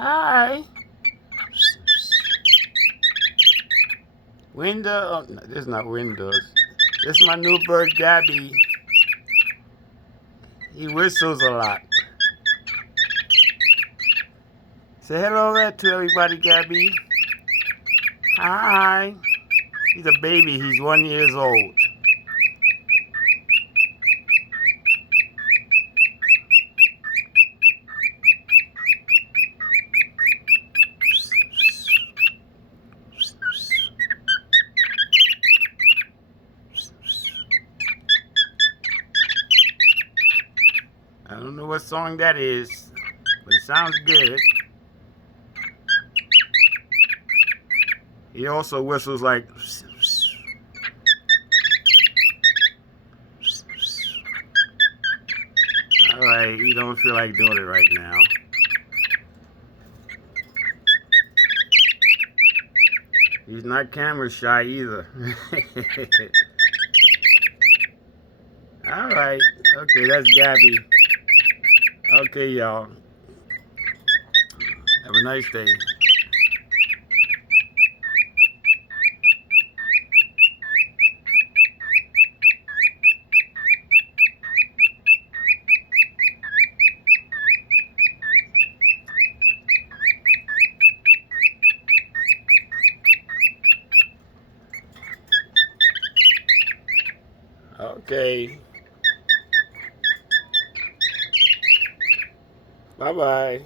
Hi. Window. Oh, no, this is not windows. This is my new bird, Gabby. He whistles a lot. Say hello to everybody, Gabby. Hi. He's a baby. He's 1 year old. I don't know what song that is, but it sounds good. He also whistles like. Alright, you don't feel like doing it right now. He's not camera shy either. Alright, okay, that's Gabby. Okay, y'all. Have a nice day. Okay. Bye-bye.